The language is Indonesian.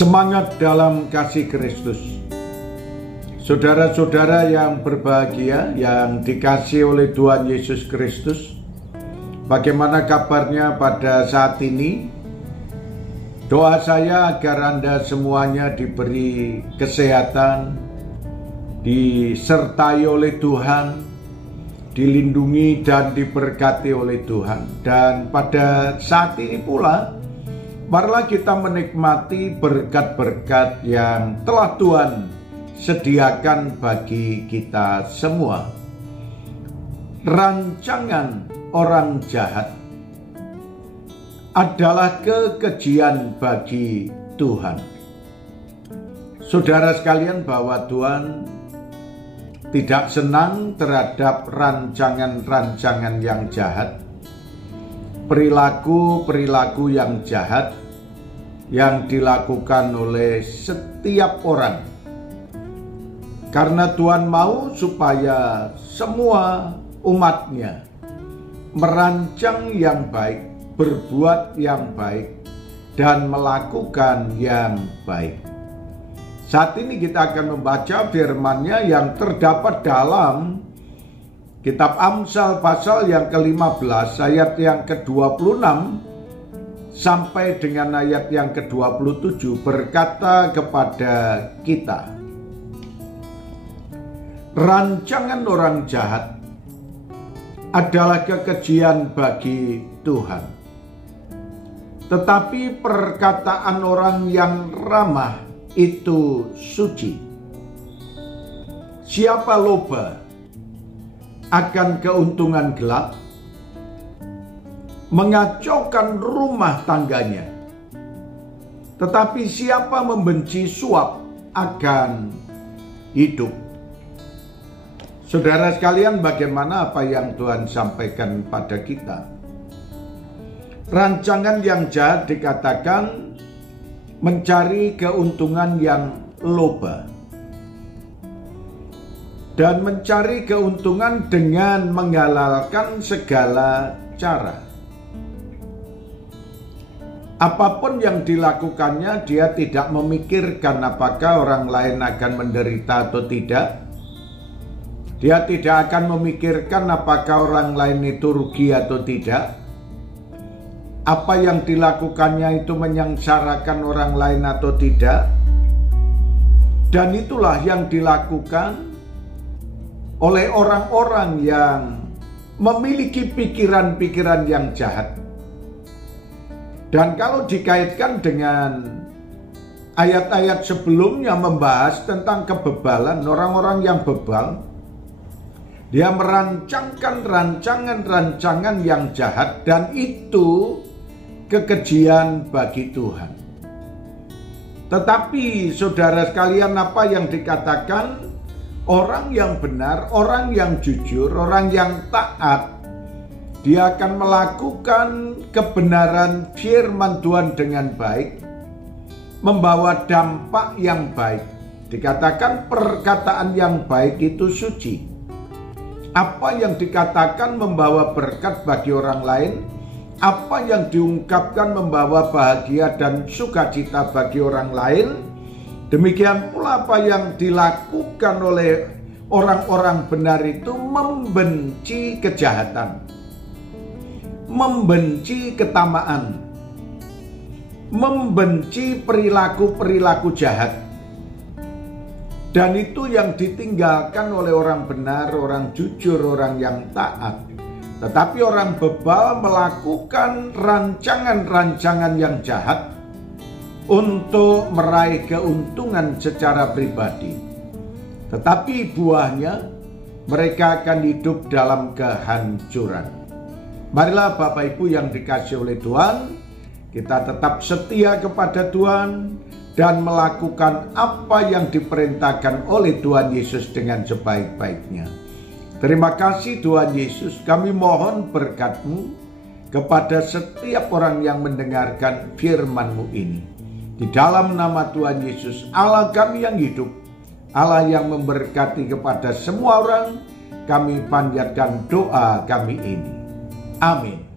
Semangat dalam kasih Kristus. Saudara-saudara yang berbahagia, yang dikasihi oleh Tuhan Yesus Kristus, bagaimana kabarnya pada saat ini? Doa saya agar Anda semuanya diberi kesehatan, disertai oleh Tuhan, dilindungi dan diberkati oleh Tuhan. Dan pada saat ini pula, marilah kita menikmati berkat-berkat yang telah Tuhan sediakan bagi kita semua. Rancangan orang jahat adalah kekejian bagi Tuhan. Saudara sekalian, bahwa Tuhan tidak senang terhadap rancangan-rancangan yang jahat, perilaku-perilaku yang jahat yang dilakukan oleh setiap orang. Karena Tuhan mau supaya semua umatnya merancang yang baik, berbuat yang baik, dan melakukan yang baik. Saat ini kita akan membaca firman-Nya yang terdapat dalam Kitab Amsal pasal yang ke-15 ayat yang ke-26 sampai dengan ayat yang ke-27, berkata kepada kita, rancangan orang jahat adalah kekejian bagi Tuhan, tetapi perkataan orang yang ramah itu suci. Siapa loba akan keuntungan gelap, mengacaukan rumah tangganya, tetapi siapa membenci suap akan hidup. Saudara sekalian, bagaimana apa yang Tuhan sampaikan pada kita? Rancangan yang jahat dikatakan mencari keuntungan yang loba, dan mencari keuntungan dengan menghalalkan segala cara. Apapun yang dilakukannya, dia tidak memikirkan apakah orang lain akan menderita atau tidak. Dia tidak akan memikirkan apakah orang lain itu rugi atau tidak. Apa yang dilakukannya itu menyengsarakan orang lain atau tidak. Dan itulah yang dilakukan oleh orang-orang yang memiliki pikiran-pikiran yang jahat. Dan kalau dikaitkan dengan ayat-ayat sebelumnya membahas tentang kebebalan, orang-orang yang bebal, dia merancangkan rancangan-rancangan yang jahat, dan itu kekejian bagi Tuhan. Tetapi saudara sekalian, apa yang dikatakan orang yang benar, orang yang jujur, orang yang taat, dia akan melakukan kebenaran firman Tuhan dengan baik, membawa dampak yang baik. Dikatakan perkataan yang baik itu suci. Apa yang dikatakan membawa berkat bagi orang lain, apa yang diungkapkan membawa bahagia dan sukacita bagi orang lain. Demikian pula apa yang dilakukan oleh orang-orang benar itu membenci kejahatan, membenci ketamaan, membenci perilaku-perilaku jahat. Dan itu yang ditinggalkan oleh orang benar, orang jujur, orang yang taat. Tetapi orang bebal melakukan rancangan-rancangan yang jahat untuk meraih keuntungan secara pribadi. Tetapi buahnya mereka akan hidup dalam kehancuran. Marilah Bapak Ibu yang dikasihi oleh Tuhan, kita tetap setia kepada Tuhan dan melakukan apa yang diperintahkan oleh Tuhan Yesus dengan sebaik-baiknya. Terima kasih Tuhan Yesus, kami mohon berkat-Mu kepada setiap orang yang mendengarkan firman-Mu ini. Di dalam nama Tuhan Yesus, Allah kami yang hidup, Allah yang memberkati kepada semua orang, kami panjatkan doa kami ini. Amin.